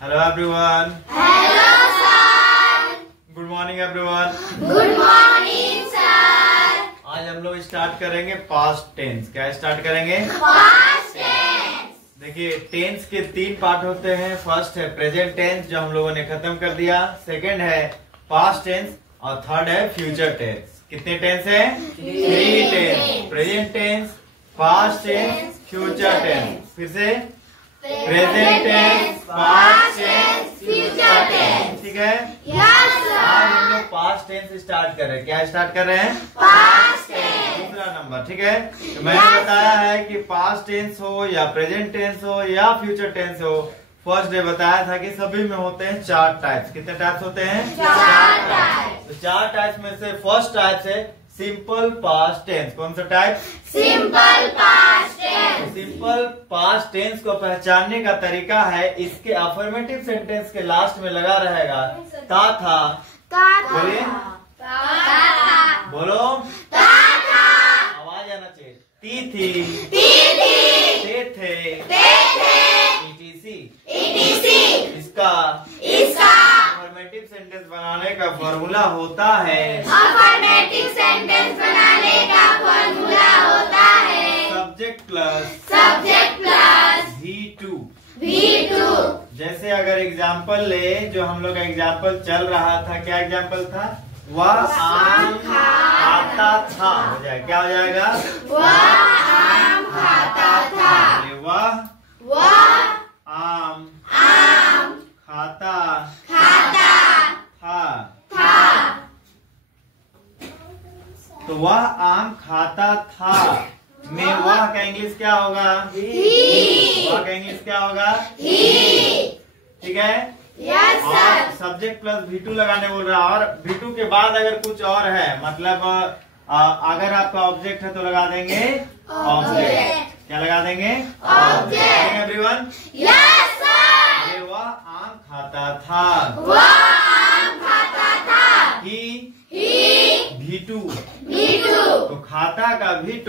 Hello everyone. Hello sir. Good morning everyone. Good morning sir. आज हम लोग start करेंगे पास्ट टेंस। क्या स्टार्ट करेंगे? Past tense. देखिए टेंस के 3 पार्ट होते हैं। फर्स्ट है प्रेजेंट टेंस जो हम लोगों ने खत्म कर दिया, सेकंड है पास्ट टेंस और थर्ड है फ्यूचर टेंस। कितने टेंस है? 3 tense. Present tense, past tense, future tense. फिर से present tense, past tense, future tense. ठीक है? Yes sir. आज हम लोग पास्ट टेंस स्टार्ट कर रहे हैं। क्या स्टार्ट कर रहे हैं? Past tense. दूसरा नंबर। ठीक है, तो मैंने बताया है कि पास्ट टेंस हो या प्रेजेंट टेंस हो या फ्यूचर टेंस हो, फर्स्ट डे बताया था कि सभी में होते हैं 4 टाइप्स। कितने टाइप्स होते हैं? 4 टाइप्स। तो 4 टाइप्स में से फर्स्ट टाइप है सिंपल पास्ट टेंस। कौन सा type? Simple past tense. Simple past tense को पहचानने का तरीका है, इसके अफर्मेटिव सेंटेंस के लास्ट में लगा रहेगा ता था। बोलिए, बोलो, आवाज आना चाहिए। ती थी, थे थे, etc. इसका अफर्मेटिव सेंटेंस बनाने का फॉर्मूला होता है Affirmative sentence बनाने का फॉर्मूला होता है subject plus Subject plus V2। V2. जैसे अगर एग्जाम्पल ले, जो हम लोग का एग्जाम्पल चल रहा था, क्या एग्जाम्पल था? वह आम खाता था। हो जाए, क्या हो जाएगा? वह आम खाता था। वह आम खाता था। तो वह आम खाता था में वह का इंग्लिश क्या होगा? वह का इंग्लिश क्या होगा? ठीक है? Yes और sir. सब्जेक्ट प्लस V2 लगाने बोल रहा है। और V2 के बाद अगर कुछ और है, मतलब अगर आपका ऑब्जेक्ट है तो लगा देंगे ऑब्जेक्ट। क्या लगा देंगे? Object. एवरीवन। Yes sir. अरे वह आम खाता था। वह आम खाता था। ही V2। V2. तो खाता का V2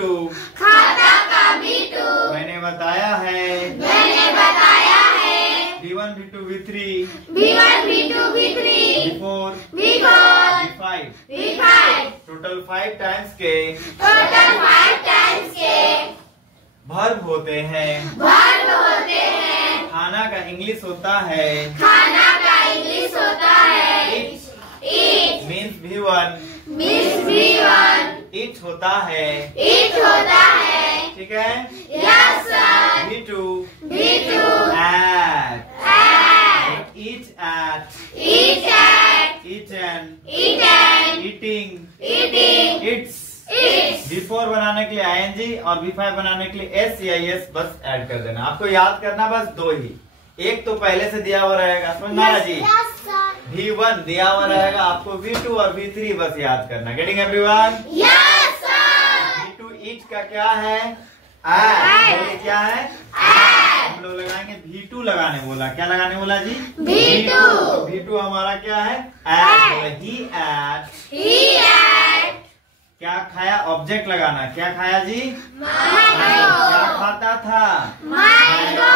खाता का V2. मैंने बताया है मैंने बताया है V1 V2 V3 V1 V2 V3 V4 V4 V5 V5. Total 5 times के टोटल 5 टाइम्स के वर्ब होते हैं। वर्ब होते हैं। खाना का इंग्लिश होता है खाना का इंग्लिश होता है eat. Means V1। Means V1. It होता है, Eat होता है। ठीक है? Yes sir. V2 V2. at At. eat at Eat at. eaten Eaten. eating Eating. it's। It's. V4 बनाने के लिए ing और V5 बनाने के लिए s या s बस ऐड कर देना। आपको याद करना बस 2 ही। एक तो पहले से दिया हुआ रहेगा, समझ में आ रहा जी? Yes sir. V1 दिया हुआ रहेगा, आपको V2 और V3 बस याद करना। Getting everyone? Yes sir. V2 ईट का क्या है? बोलिए क्या है? हम लोग लगाएंगे V2 लगाने बोला। क्या लगाने बोला जी? V2. V2 हमारा क्या है? ही एट। He ate. क्या खाया? ऑब्जेक्ट लगाना। क्या खाया जी? Mango. क्या खाता था? Mango.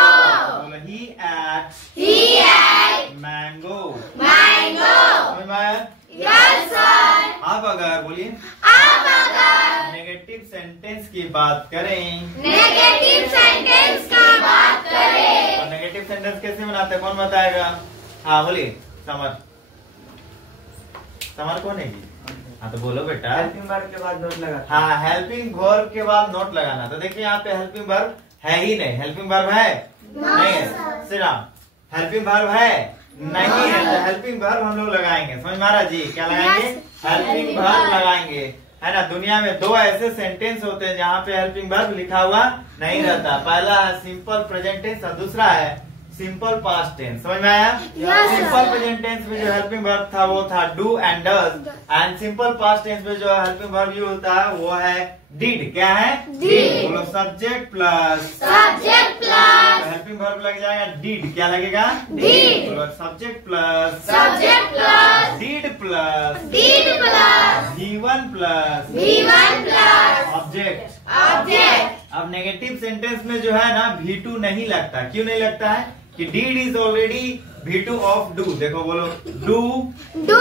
बोला he ate He ate. Mango. Mango. समझ में आया? Yes sir. अब अगर बोलिए अब अगर नेगेटिव सेंटेंस की बात करें, नेगेटिव सेंटेंस की बात करें तो नेगेटिव सेंटेंस कैसे बनाते हैं? कौन बताएगा? हाँ बोलिए। समर कौन है जी? हाँ तो बोलो बेटा। हेल्पिंग वर्ब के बाद नोट लगा। हाँ, हेल्पिंग वर्ब के बाद नोट लगाना। तो देखिए यहाँ पे हेल्पिंग वर्ब है ही नहीं। हेल्पिंग वर्ब है? नहीं है। श्रीराम, हेल्पिंग वर्ब है? नहीं है। तो हेल्पिंग वर्ब हम लोग लगाएंगे। समझ में आ रहा जी? क्या लगाएंगे? हेल्पिंग वर्ब लगाएंगे, है ना? दुनिया में 2 ऐसे सेंटेंस होते हैं जहाँ पे हेल्पिंग वर्ब लिखा हुआ नहीं रहता। पहला है सिंपल प्रेजेंट टेंस और दूसरा है सिंपल पास्ट टेंस। समझ में आया? सिंपल प्रेजेंट टेंस में जो हेल्पिंग वर्ब था वो था do and does, and simple past tense में जो हेल्पिंग वर्ब यूज होता है वो है डिड। क्या है? Did. बोलो subject plus subject plus helping verb लग जाएगा डिड। क्या लगेगा? Did. बोलो subject plus subject plus did plus did plus V1 plus V1 plus object. Object. अब नेगेटिव सेंटेंस में जो है ना V2 नहीं लगता। क्यों नहीं लगता है? कि did is already V2 of do, देखो बोलो डू डू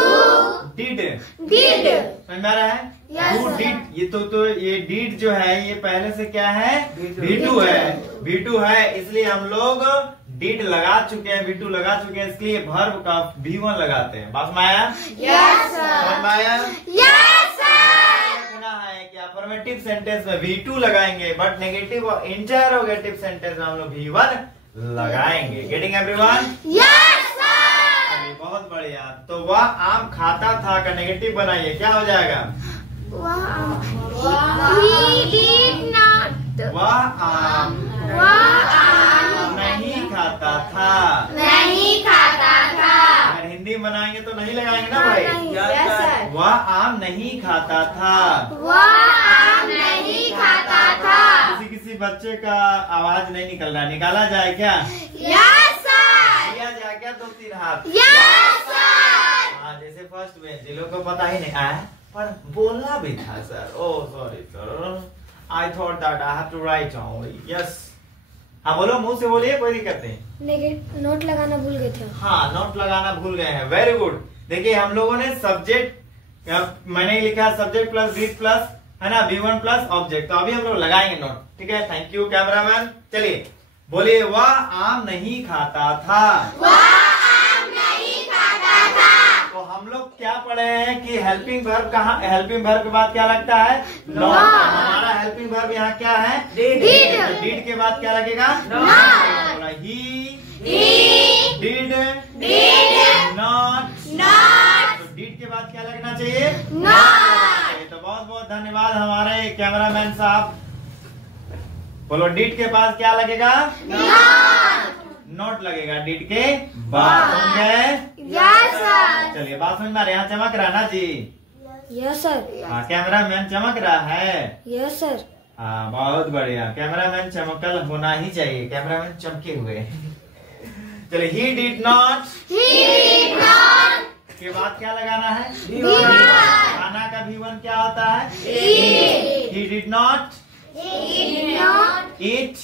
डिड, डिड समझ में आ रहा है? Yes, do sir. डिड, ये तो ये डिड जो है ये पहले से क्या है? V2 है, V2 है, इसलिए हम लोग डिड लगा चुके हैं, V2 लगा चुके हैं, इसलिए वर्ब का V1 लगाते हैं। बात में आया? यस समझ में आया? Yes sir. देखना है कि अफर्मेटिव सेंटेंस में V2 लगाएंगे, बट नेगेटिव और इंटरोगेटिव सेंटेंस में हम लोग V1 लगाएंगे। Getting everyone? Yes sir. बहुत बढ़िया। तो वह आम खाता था का नेगेटिव बनाइए, क्या हो जाएगा? He did not. वह आम वह आम नहीं खाता था। नहीं खाता था। अगर हिंदी में बनाएंगे तो नहीं लगाएंगे ना भाई? Yes sir. वह आम नहीं खाता था। वह आम नहीं खाता था। किसी किसी बच्चे का आवाज नहीं निकल रहा, निकाला जाए क्या? Yes sir. किया जाए क्या? 2-3 हाथ। Yes sir. हाँ, जैसे फर्स्ट बेंच जिन लोगों को पता ही नहीं आया पर बोलना भी था sir. Oh sorry sir, I thought that I have to write only. Yes, हाँ बोलो, मुंह से बोलिए, कोई दिक्कत नहीं। नोट लगाना भूल गए थे। हाँ, नोट लगाना भूल गए हैं। Very good. देखिए हम लोगों ने सब्जेक्ट, मैंने लिखा सब्जेक्ट प्लस डिड प्लस, है ना, V1 प्लस ऑब्जेक्ट। तो अभी हम लोग लगाएंगे नोट, ठीक है? Thank you cameraman. चलिए बोलिए, वह आम नहीं खाता था। वह आम नहीं खाता था। तो हम लोग क्या पढ़े हैं कि हेल्पिंग वर्ब कहाँ, हेल्पिंग वर्ब के बाद क्या लगता है? नॉट। हमारा हेल्पिंग वर्ब यहाँ क्या है? Did. डिड के बाद क्या लगेगा? Not. He He did did not. not. तो डिड के बाद क्या लगना चाहिए? Not. तो बहुत बहुत धन्यवाद हमारे कैमरामैन साहब। बोलो, डिड के पास क्या लगेगा? Not. नोट लगेगा डिड के बाद। समझ गए? Yes sir. चलिए बात समझ में आ रही है? यहाँ चमक रहा ना जी? Yes sir. हाँ, कैमरामैन चमक रहा है। Yes sir. हाँ, बहुत बढ़िया। कैमरामैन चमकल होना ही चाहिए, कैमरामैन चमके हुए। चलिए, he did not He did not. के बाद क्या लगाना है? V1. खाना का V1 क्या होता है? Eat. He did not He did not eat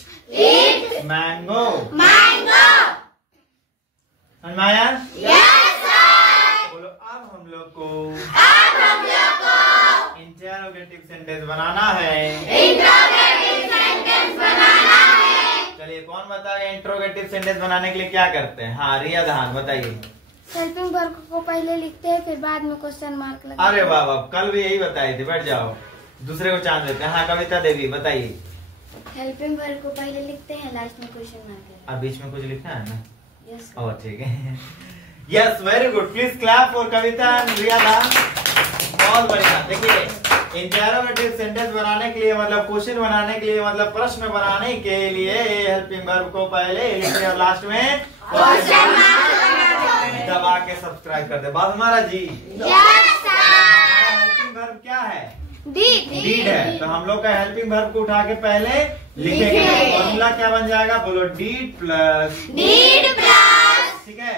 eat mango. mango. समझ में आया? Yes sir. बोलो, अब हम लोग को अब हम लोग को इंटरोगेटिव सेंटेंस बनाना है। इंट्रोगेटिव सेंटेंस बनाना है। चलिए, कौन बताएगा इंट्रोगेटिव सेंटेंस बनाने के लिए क्या करते हैं? हाँ, रिया धान बताइए। हेल्पिंग वर्ब को पहले लिखते हैं, फिर बाद में क्वेश्चन मार्क लगता है। अरे वाह वाह, कल भी यही बताई थी। बैठ जाओ, दूसरे को चांस देते हैं। हाँ, कविता देवी बताइए। हेल्पिंग वर्ब को पहले लिखते हैं, लास्ट में क्वेश्चन मार्क लगता अब बीच में कुछ लिखना है ना? है। यस ओह ठीक है। Yes, very good. Please clap for Kavita and Riya Dhan. बहुत बढ़िया। देखिए, इंटरोगेटिव सेंटेंस बनाने के लिए, मतलब क्वेश्चन बनाने के लिए, मतलब प्रश्न बनाने के लिए हेल्पिंग वर्ब को पहले लिखते हैं और लास्ट में क्वेश्चन मार्क लगा दे। दबा के सब्सक्राइब कर दे। बात हमारा जी। Yes sir. हेल्पिंग वर्ब क्या है? डिड. डीड है। तो हम लोग का हेल्पिंग वर्ब को उठा के पहले लिखेंगे। लिखेंगे। फॉर्मूला क्या बन जाएगा? बोलो, डीड प्लस, डिड प्लस ठीक है,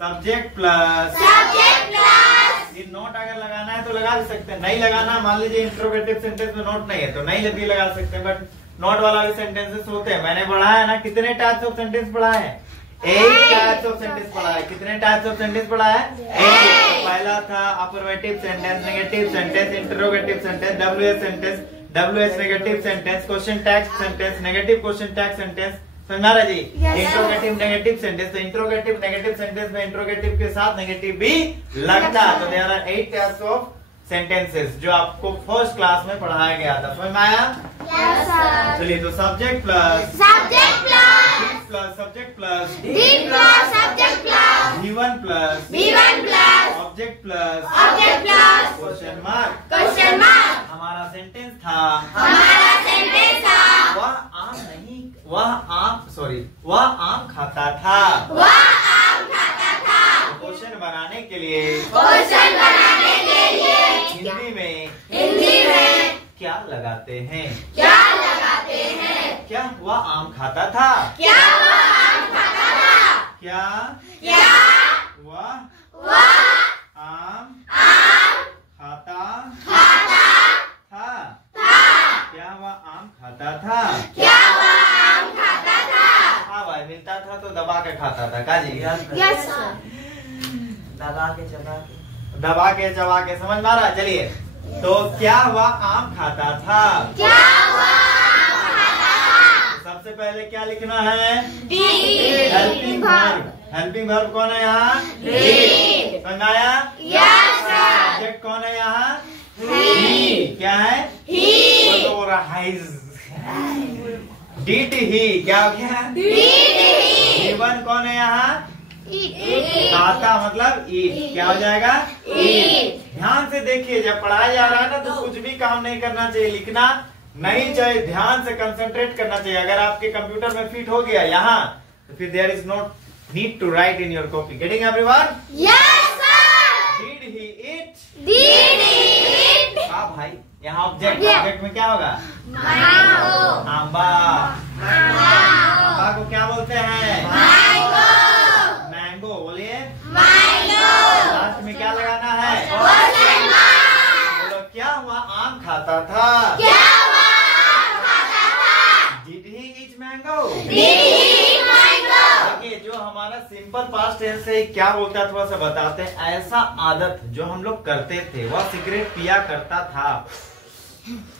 सब्जेक्ट प्लस। सब्जेक्ट प्लस ये नोट अगर लगाना है तो लगा भी सकते हैं, नहीं लगाना, मान लीजिए इंट्रोगेटिव सेंटेंस में नोट नहीं है तो नहीं भी लगा सकते हैं, बट नोट वाला भी सेंटेंसेस होते हैं। मैंने पढ़ा है ना, कितने टाइप्स ऑफ सेंटेंस पढ़ा है? 8 टाइप्स ऑफ सेंटेंस पढ़ा है। कितने टाइप्स ऑफ सेंटेंस पढ़ा है? 8। पहला था affirmative sentence, negative sentence, interrogative sentence, WH sentence, WH negative sentence, question tag sentence, negative question tag sentence. समझा रहा जी? इंट्रोगेटिव नेगेटिव सेंटेंस, तो इंट्रोगेटिव नेगेटिव सेंटेंस में इंट्रोगेटिव के साथ नेगेटिव भी लगता है। तो there are 8 types of sentences जो आपको फर्स्ट क्लास में पढ़ाया गया था। समझ में आया? Yes sir. चलिए, तो subject plus subject plus did plus subject plus did plus subject plus V1 plus V1 plus object plus object plus question mark. Question mark. हमारा सेंटेंस था, हमारा सेंटेंस था, वह आम खाता था। वह आम खाता था। क्वेश्चन बनाने के लिए क्वेश्चन बनाने के लिए हिंदी में क्या लगाते हैं? क्या लगाते हैं? क्या वह आम खाता था? क्या वह आम खाता था? क्या क्या वह वह आम आम खाता खाता था? था? क्या वह आम खाता था? क्या वह आम खाता था? हाँ भाई, मिलता था तो दबा के खाता था। का जी? Yes sir. दबा के चबा के। दबा के चबा के, समझ में आ रहा? चलिए, तो क्या हुआ? आम खाता था। क्या हुआ? सबसे पहले क्या लिखना है? Did. Helping verb. Helping verb कौन है यहाँ? Did. समझ आया? Yes sir. सब्जेक्ट कौन है यहाँ? He. क्या है? He. Did he. क्या हो गया? Did he. जीवन कौन है यहाँ? Eat. खाता मतलब ईट। क्या हो जाएगा? Eat. ध्यान से देखिए, जब पढ़ाया जा रहा है ना तो कुछ भी काम नहीं करना चाहिए, लिखना नहीं चाहिए, ध्यान से कंसंट्रेट करना चाहिए। अगर आपके कंप्यूटर में फिट हो गया यहाँ, तो फिर there is not need to write in your copy. Getting everyone? Yes sir. Did he eat? Did he eat? हाँ भाई, यहाँ ऑब्जेक्ट में क्या होगा? Mango. आंबा। आंबा को क्या बोलते हैं? Mango. मैंगो। बोलिए। Mango. लास्ट में क्या लगाना है? Question mark. बोलो, क्या हुआ? आम खाता था। क्या हुआ? खाता था. Did he eat mango? Did he eat mango? देखिए, जो हमारा सिंपल पास्ट टेंस से क्या बोलता है थोड़ा सा बताते हैं। ऐसा आदत जो हम लोग करते थे, वह सिगरेट पिया करता था,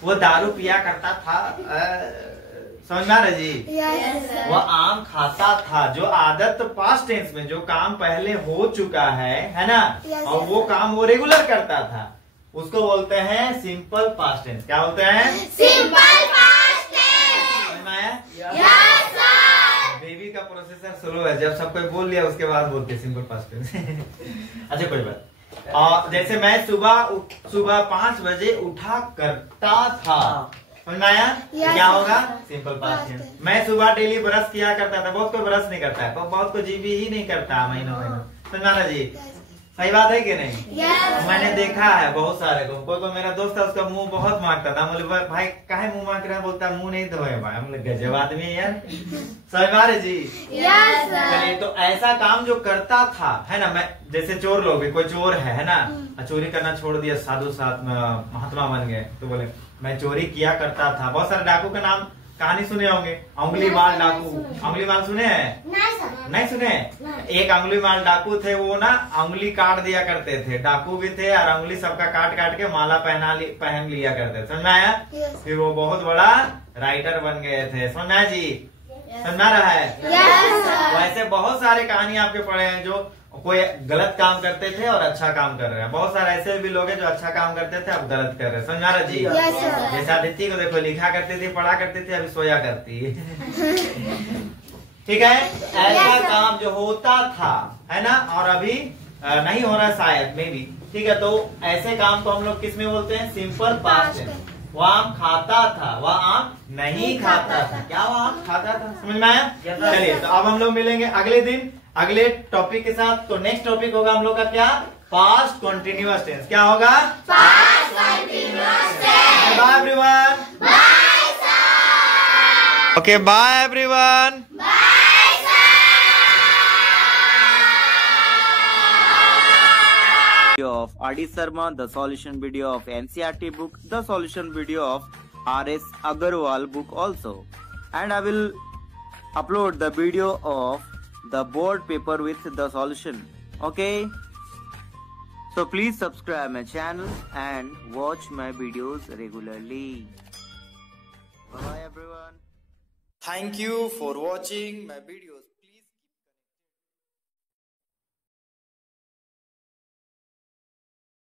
वो दारू पिया करता था, समझ में आ रहा जी? Yes sir. वह आम खाता था। जो आदत पास्ट टेंस में, जो काम पहले हो चुका है ना, Yes, और वो काम वो रेगुलर करता था, उसको बोलते हैं सिंपल पास्ट टेंस। क्या बोलते हैं? Simple past tense. समझ में आया? Yes sir. बेबी का प्रोसेसर स्लो है, जब सब कोई बोल लिया उसके बाद बोलते सिंपल पास्ट टेंस। अच्छा, कोई बात। और जैसे मैं सुबह 5 बजे उठा करता था, समझ में आया? Yes, क्या होगा? sir. Simple past Past tense. tense. मैं सुबह डेली ब्रश किया करता था। बहुत कोई ब्रश नहीं करता है, बहुत को जीबी ही नहीं करता महीनों। समझ में आ रहा जी? सही बात है कि नहीं? यस। मैंने देखा है बहुत सारे को। कोई मेरा दोस्त है, उसका मुंह बहुत मांगता था। बोले भाई काहे मुंह मांग रहा है? बोलता मुंह नहीं धोए भाई। हम लोग गजब आदमी है यार। समझ में आ रहे जी? यस चलिए, सर। तो ऐसा काम जो करता था, है ना, मैं जैसे चोर लोग भी, कोई चोर है ना, चोरी करना छोड़ दिया, साधु साथ महात्मा बन गए, तो बोले मैं चोरी किया करता था। बहुत सारे डाकू का नाम कहानी सुने होंगे। अंगुली माल डाकू। अंगुली माल सुने हैं? नहीं सुने? एक अंगुली माल डाकू थे, वो ना अंगुली काट दिया करते थे। डाकू भी थे और अंगुली सबका काट काट के माला पहन लिया करते थे। समझ में आया? Yes. फिर वो बहुत बड़ा राइटर बन गए थे। समझ में आया जी? समझ में आ रहा है? Yes sir. वैसे बहुत सारे कहानी आपके पढ़े हैं, जो कोई गलत काम करते थे और अच्छा काम कर रहे हैं। बहुत सारे ऐसे भी लोग हैं जो अच्छा काम करते थे, अब गलत कर रहे हैं। समझ आ रहा जी? Yes, sir. जैसे आदित्य को देखो, लिखा करती थी, पढ़ा करती थी, अभी सोया करती है। ठीक है? ऐसा Yes, sir. काम जो होता था, है ना, और अभी नहीं हो रहा शायद, मे बी। ठीक है, तो ऐसे काम को हम लोग किस में बोलते हैं? Simple past tense. वह आम खाता था, वह आम नहीं खाता था। क्या वह आम खाता था? समझ में आया? चलिए, तो अब हम लोग मिलेंगे अगले दिन अगले टॉपिक के साथ। तो नेक्स्ट टॉपिक होगा हम लोग का क्या? Past continuous tense. क्या होगा? Past continuous tense. Bye everyone. Bye sir. Okay, bye everyone. Bye sir. Of R.D. Sharma, the solution video of NCERT book, the solution video of R.S. Agarwal book also, and I will upload the video of the board paper with the solution. Okay, so please subscribe my channel and watch my videos regularly. Bye bye everyone. Thank you for watching my videos.